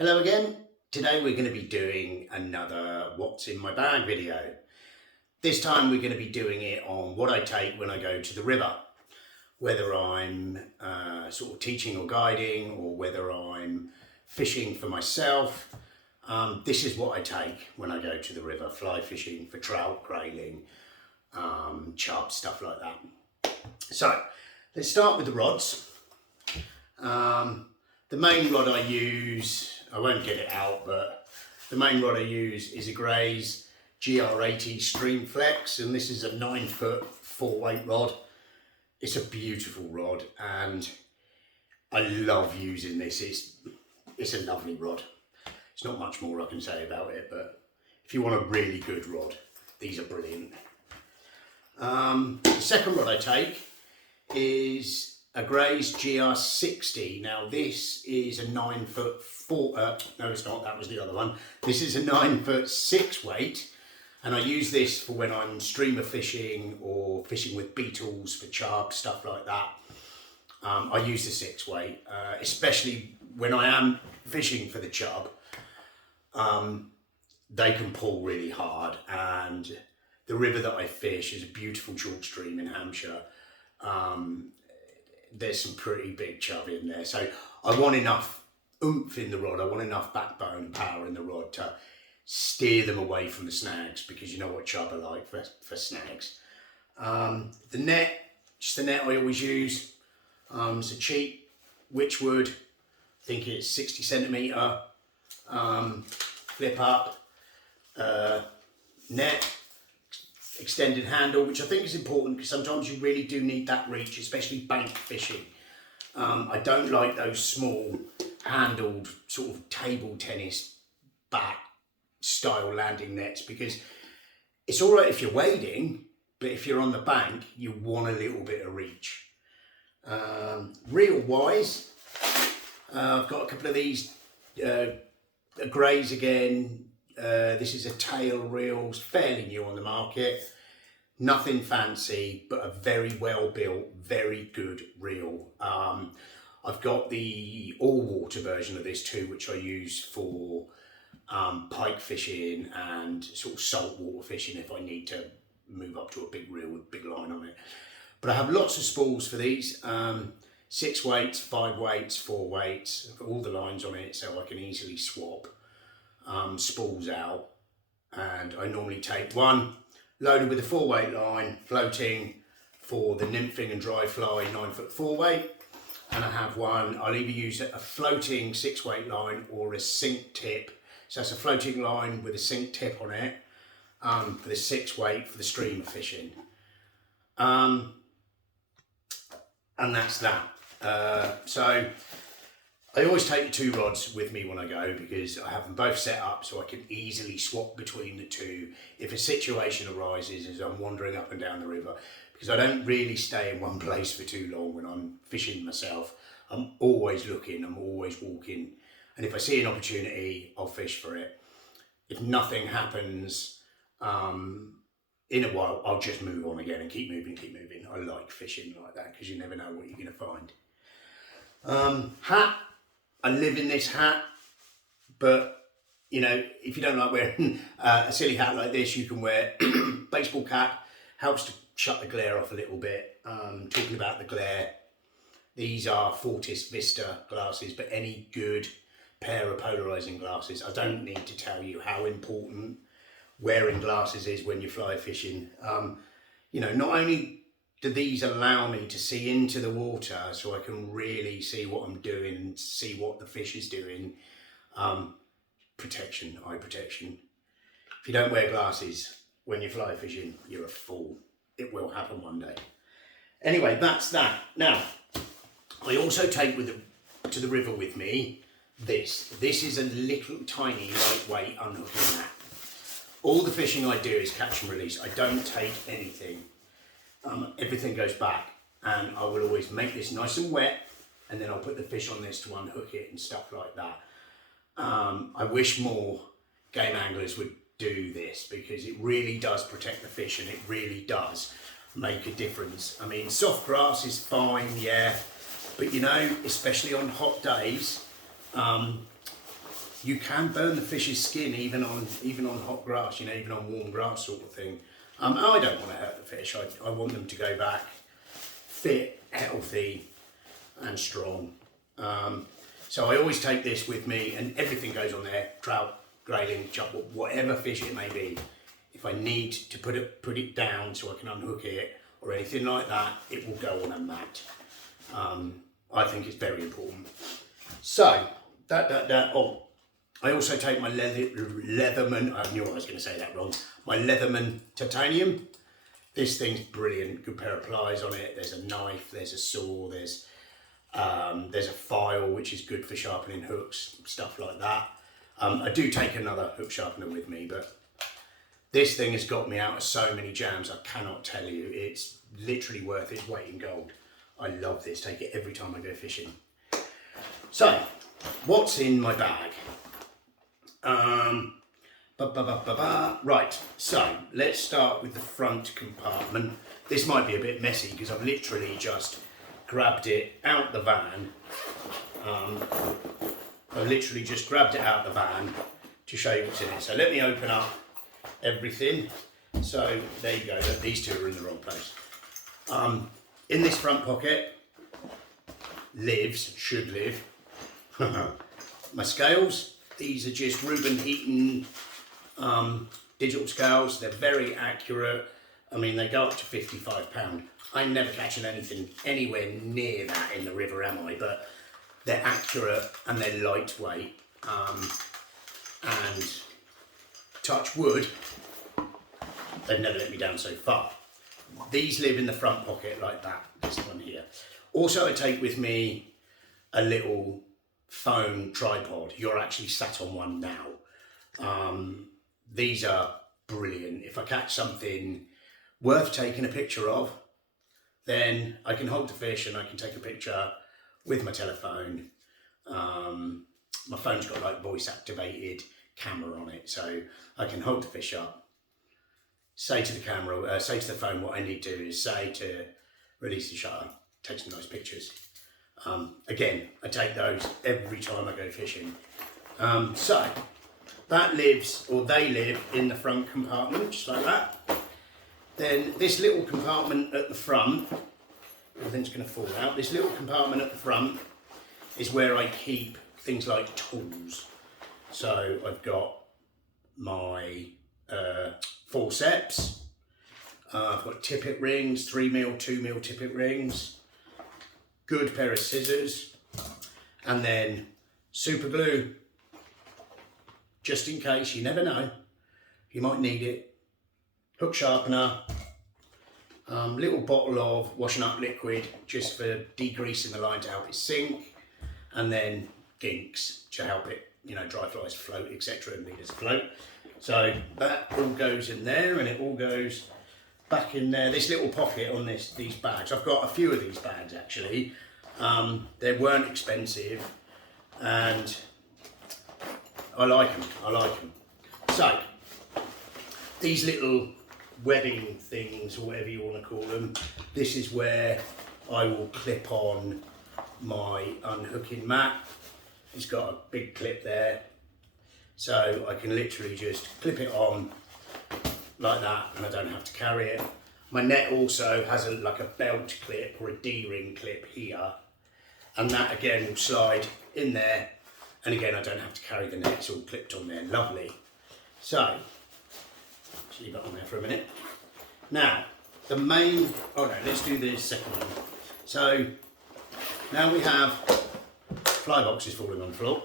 Hello again. Today we're going to be doing another What's in My Bag video. This time we're going to be doing it on what I take when I go to the river. Whether I'm sort of teaching or guiding, or whether I'm fishing for myself. This is what I take when I go to the river, fly fishing for trout, grayling, chub, stuff like that. So let's start with the rods. The main rod I use, I won't get it out, but the main rod I use is a Gray's GR80 Stream Flex, and this is a 9-foot 4-weight rod. It's a beautiful rod and I love using this. It's a lovely rod. There's not much more I can say about it, but if you want a really good rod, these are brilliant. The second rod I take is a Gray's GR60. Now this is a 9-foot 4, no it's not, that was the other one. This is a 9-foot 6 weight, and I use this for when I'm streamer fishing or fishing with beetles for chub, stuff like that. I use the 6 weight, especially when I am fishing for the chub. They can pull really hard, and the river that I fish is a beautiful chalk stream in Hampshire. There's some pretty big chub in there, so I want enough oomph in the rod, I want enough backbone and power in the rod to steer them away from the snags, because you know what chub are like for snags. The net, just the net I always use. It's a cheap Witchwood, I think it's 60 centimetre, flip up net, extended handle, which I think is important because sometimes you really do need that reach, especially bank fishing. I don't like those small handled sort of table tennis bat style landing nets, because it's all right if you're wading, but if you're on the bank you want a little bit of reach. Reel wise, I've got a couple of these Grays again. This is a tail reel, fairly new on the market, nothing fancy, but a very well built, very good reel. I've got the all water version of this too, which I use for pike fishing and sort of saltwater fishing if I need to move up to a big reel with a big line on it. But I have lots of spools for these, 6 weights, 5 weights, 4 weights. I've got all the lines on it so I can easily swap spools out, and I normally take one loaded with a 4-weight line floating for the nymphing and dry fly 9-foot 4-weight, and I have one, I'll either use a floating 6-weight line or a sink tip. So that's a floating line with a sink tip on it for the 6-weight for the streamer fishing, and that's that. So I always take the 2 rods with me when I go, because I have them both set up so I can easily swap between the 2 if a situation arises as I'm wandering up and down the river, because I don't really stay in one place for too long when I'm fishing myself. I'm always looking, I'm always walking, and if I see an opportunity I'll fish for it. If nothing happens in a while, I'll just move on again and keep moving. I like fishing like that because you never know what you're going to find. Hat, I live in this hat, but you know, if you don't like wearing a silly hat like this, you can wear baseball cap, helps to shut the glare off a little bit. Talking about the glare, these are Fortis Vista glasses, but any good pair of polarizing glasses. I don't need to tell you how important wearing glasses is when you're fly fishing. You know, not only do these allow me to see into the water so I can really see what I'm doing and see what the fish is doing. Protection, eye protection. If you don't wear glasses when you're fly fishing, you're a fool. It will happen one day. Anyway, that's that. Now, I also take to the river with me this. This is a little tiny lightweight unhooking net. All the fishing I do is catch and release. I don't take anything. Everything goes back, and I will always make this nice and wet, and then I'll put the fish on this to unhook it and stuff like that. I wish more game anglers would do this, because it really does protect the fish and it really does make a difference. I mean, soft grass is fine, yeah, but you know, especially on hot days, you can burn the fish's skin even on hot grass, you know, even on warm grass sort of thing. I don't want to hurt the fish. I want them to go back fit, healthy and strong. So I always take this with me, and everything goes on there: trout, grayling, chub, whatever fish it may be. If I need to put it down so I can unhook it or anything like that, it will go on a mat. I think it's very important. So oh, I also take my Leatherman. I knew I was going to say that wrong. My Leatherman titanium. This thing's brilliant. Good pair of pliers on it. There's a knife. There's a saw. There's a file which is good for sharpening hooks, stuff like that. I do take another hook sharpener with me, but this thing has got me out of so many jams, I cannot tell you. It's literally worth its weight in gold. I love this, take it every time I go fishing. So, what's in my bag? Right, so let's start with the front compartment. This might be a bit messy because I've literally just grabbed it out the van. I've literally just grabbed it out the van to show you what's in it. So let me open up everything. So there you go, look, these two are in the wrong place. In this front pocket should live my scales. These are just Reuben Heaton digital scales. They're very accurate. I mean, they go up to £55. I'm never catching anything anywhere near that in the river, am I? But they're accurate and they're lightweight. And touch wood, they've never let me down so far. These live in the front pocket like that, this one here. Also, I take with me a little phone tripod. You're actually sat on one now. These are brilliant. If I catch something worth taking a picture of, then I can hold the fish and I can take a picture with my telephone. My phone's got like voice activated camera on it, so I can hold the fish up, say to the camera, say to the phone what I need to do is say to release the shutter, take some nice pictures. Again, I take those every time I go fishing. So that lives, or they live, in the front compartment, just like that. Then this little compartment at the front, everything's going to fall out. This little compartment at the front is where I keep things like tools. So I've got my forceps, I've got tippet rings, 3mm, 2mm tippet rings, good pair of scissors, and then super glue, just in case, you never know, you might need it, hook sharpener, little bottle of washing up liquid just for degreasing the line to help it sink, and then ginks to help it, you know, dry flies float, etc., and leaders float. So that all goes in there, and it all goes back in there. This little pocket on these bags, I've got a few of these bags actually. They weren't expensive, and I like them. So these little webbing things, or whatever you want to call them, this is where I will clip on my unhooking mat. It's got a big clip there, so I can literally just clip it on like that, and I don't have to carry it. My net also has like a belt clip or a D-ring clip here, and that again will slide in there, and again I don't have to carry the net, it's all clipped on there, lovely. So just leave that on there for a minute. Now the main, let's do the second one. So now we have fly boxes falling on the floor.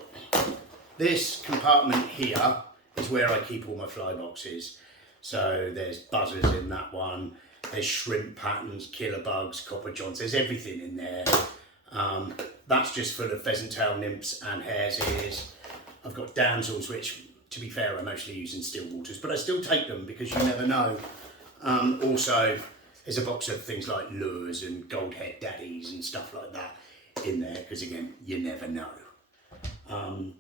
This compartment here is where I keep all my fly boxes. So there's buzzers in that one, there's shrimp patterns, killer bugs, copper johns, there's everything in there. That's just full of pheasant tail nymphs and hare's ears. I've got damsels, which to be fair I mostly use in still waters, but I still take them because you never know. Also there's a box of things like lures and gold head daddies and stuff like that in there, because again, you never know.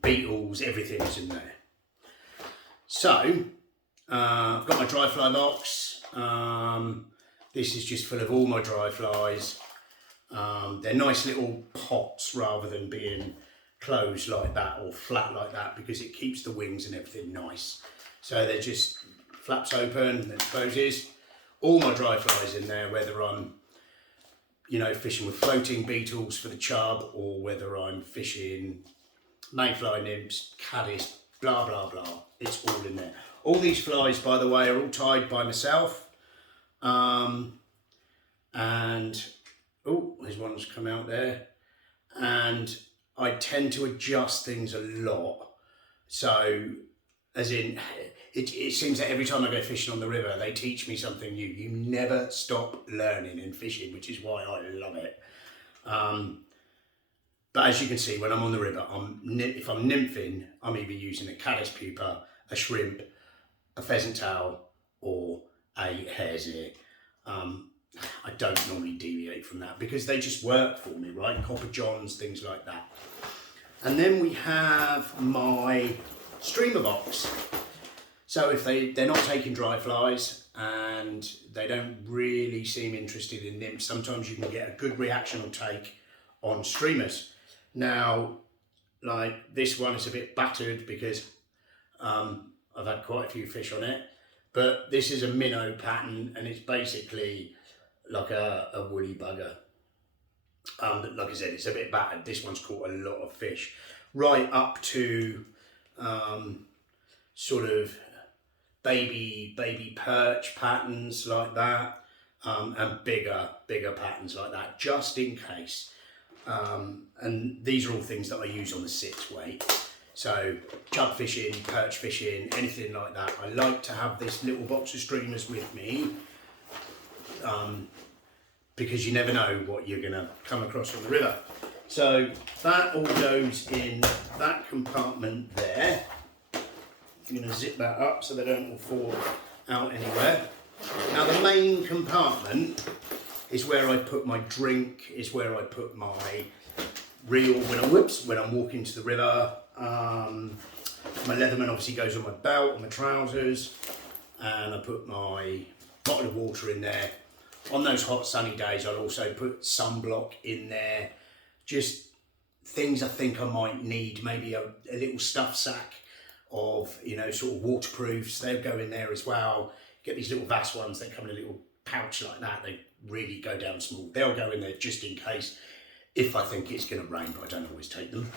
Beetles, everything is in there. So I've got my dry fly box. This is just full of all my dry flies. They're nice little pots rather than being closed like that or flat like that, because it keeps the wings and everything nice. So they're just flaps open, then closes. All my dry flies in there, whether I'm, you know, fishing with floating beetles for the chub, or whether I'm fishing mayfly nymphs, caddis, blah blah blah. It's all in there. All these flies, by the way, are all tied by myself. And oh, there's one's come out there. And I tend to adjust things a lot. So, as in, it seems that every time I go fishing on the river, they teach me something new. You never stop learning in fishing, which is why I love it. But as you can see, when I'm on the river, if I'm nymphing, I'm either using a caddis pupa, a shrimp, a pheasant tail, or a hare's ear. I don't normally deviate from that because they just work for me, right? Copper johns, things like that. And then we have my streamer box. So if they're not taking dry flies and they don't really seem interested in nymphs, sometimes you can get a good reactional take on streamers. Now, like this one is a bit battered because I've had quite a few fish on it, but this is a minnow pattern and it's basically like a woolly bugger. Like I said, it's a bit battered. This one's caught a lot of fish, right up to sort of baby perch patterns like that, and bigger patterns like that, just in case. And these are all things that I use on the 6 weight. So chub fishing, perch fishing, anything like that. I like to have this little box of streamers with me, because you never know what you're gonna come across on the river. So that all goes in that compartment there. I'm gonna zip that up so they don't all fall out anywhere. Now the main compartment is where I put my drink, is where I put my reel when I'm walking to the river. My Leatherman obviously goes on my belt, on my trousers, and I put my bottle of water in there. On those hot sunny days, I'll also put sunblock in there. Just things I think I might need, maybe a little stuff sack of, you know, sort of waterproofs. They'll go in there as well. Get these little Vass ones, they come in a little pouch like that. They really go down small. They'll go in there just in case, if I think it's going to rain, but I don't always take them.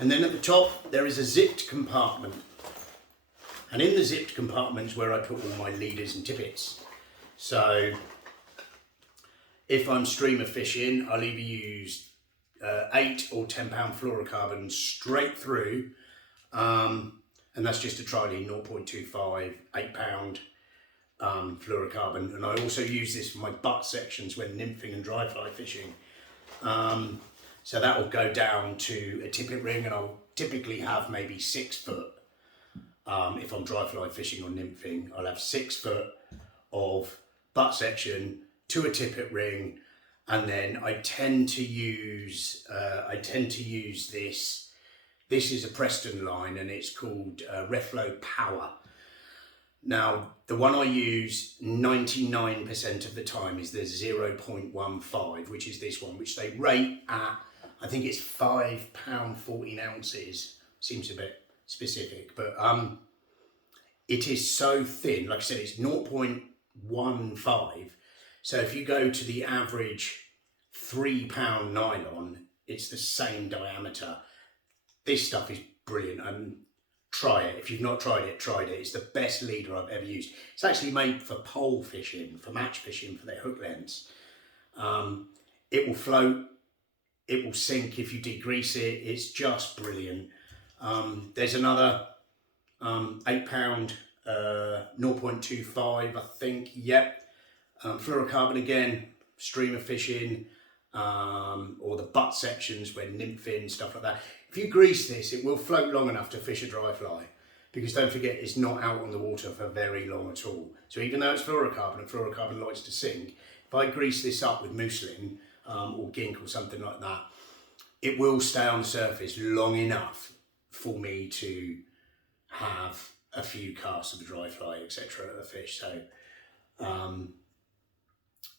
And then at the top, there is a zipped compartment. And in the zipped compartment is where I put all my leaders and tippets. So if I'm streamer fishing, I'll either use 8 or 10 pound fluorocarbon straight through. And that's just a Trilene 0.25, 8 pound fluorocarbon. And I also use this for my butt sections when nymphing and dry fly fishing. So that will go down to a tippet ring, and I'll typically have maybe 6 foot. If I'm dry fly fishing or nymphing, I'll have 6 foot of butt section to a tippet ring, and then I tend to use this. This is a Preston line, and it's called Reflow Power. Now, the one I use 99% of the time is the 0.15, which is this one, which they rate at, I think it's £5 14 ounces. Seems a bit specific, but it is so thin. Like I said, it's 0.15. So if you go to the average £3 nylon, it's the same diameter. This stuff is brilliant, and try it. If you've not tried it, It's the best leader I've ever used. It's actually made for pole fishing, for match fishing, for their hook lengths. It will float, it will sink if you degrease it. It's just brilliant. There's another £8 0.25, I think. Yep. Fluorocarbon again, streamer fishing, or the butt sections when nymphing, stuff like that. If you grease this, it will float long enough to fish a dry fly, because don't forget, it's not out on the water for very long at all. So even though it's fluorocarbon, and fluorocarbon likes to sink, if I grease this up with muslin or gink or something like that, it will stay on the surface long enough for me to have a few casts of a dry fly, etc. of a fish. So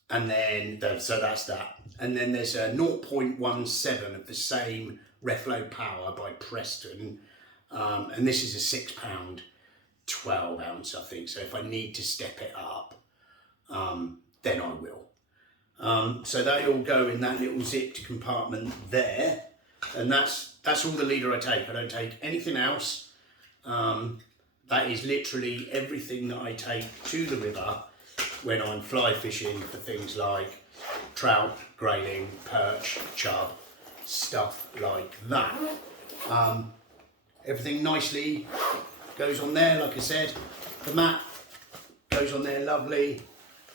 and then, so that's that. And then there's a 0.17 of the same Reflow Power by Preston, and this is a £6, 12 ounce, I think. So if I need to step it up, then I will. So they all go in that little zipped compartment there, and that's all the leader I take. I don't take anything else. That is literally everything that I take to the river when I'm fly fishing for things like trout, grayling, perch, chub, stuff like that. Everything nicely goes on there, like I said. The mat goes on there lovely.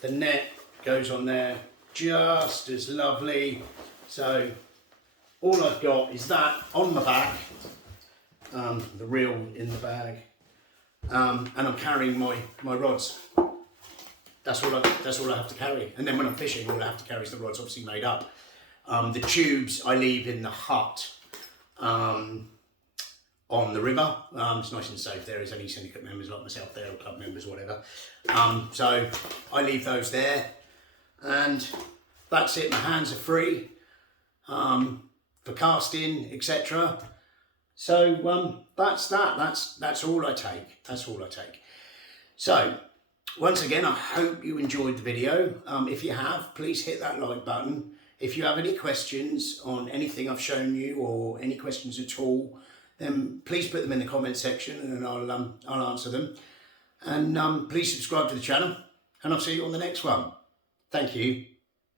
The net goes on there just as lovely. So all I've got is that on my back, the reel in the bag, and I'm carrying my rods. That's all I have to carry. And then when I'm fishing, all I have to carry is the rods, obviously made up. The tubes I leave in the hut on the river. It's nice and safe. There is any syndicate members like myself there, or club members, or whatever. So I leave those there, and that's it. My hands are free for casting, etc. So that's that. That's all I take. That's all I take. So once again, I hope you enjoyed the video. If you have, please hit that like button. If you have any questions on anything I've shown you, or any questions at all, then please put them in the comment section, and I'll answer them. And please subscribe to the channel, and I'll see you on the next one. Thank you.